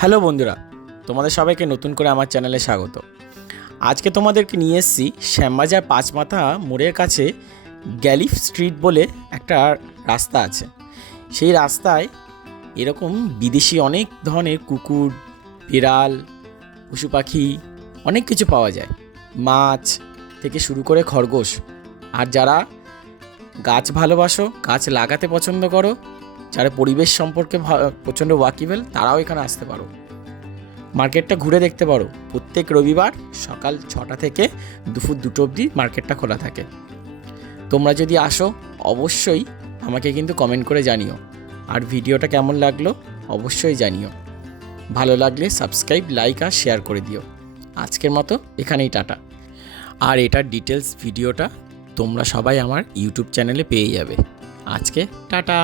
Hello বন্ধুরা, তোমাদের সবাইকে নতুন করে আমার চ্যানেলে স্বাগত। আজকে তোমাদেরকে নিয়ে এসেছি শ্যামবাজার পাঁচমাথা মোড়ের কাছে গ্যালিফ স্ট্রিট বলে একটা রাস্তা আছে। সেই রাস্তায় এরকম বিদেশি অনেক ধরনের কুকুর, বিড়াল, পশু পাখি অনেক কিছু পাওয়া যায়, মাছ থেকে শুরু করে খরগোশ। আর যারা গাছ ভালোবাসো, গাছ লাগাতে পছন্দ করো, যারা পরিবেশ সম্পর্কে প্রচণ্ড ওয়াকিবেল, তারাও এখানে আসতে পারো। মার্কেটটা ঘুরে দেখতে পারো। প্রত্যেক রবিবার সকাল 6টা থেকে দুপুর 2টো অবধি মার্কেটটা খোলা থাকে। তোমরা যদি আসো অবশ্যই আমাকে কিন্তু কমেন্ট করে জানিও, আর ভিডিওটা কেমন লাগলো অবশ্যই জানিও। ভালো লাগলে সাবস্ক্রাইব, লাইক আর শেয়ার করে দিও। আজকের মতো এখানেই টাটা। আর এটার ডিটেলস ভিডিওটা তোমরা সবাই আমার ইউটিউব চ্যানেলে পেয়ে যাবে। আজকে টাটা।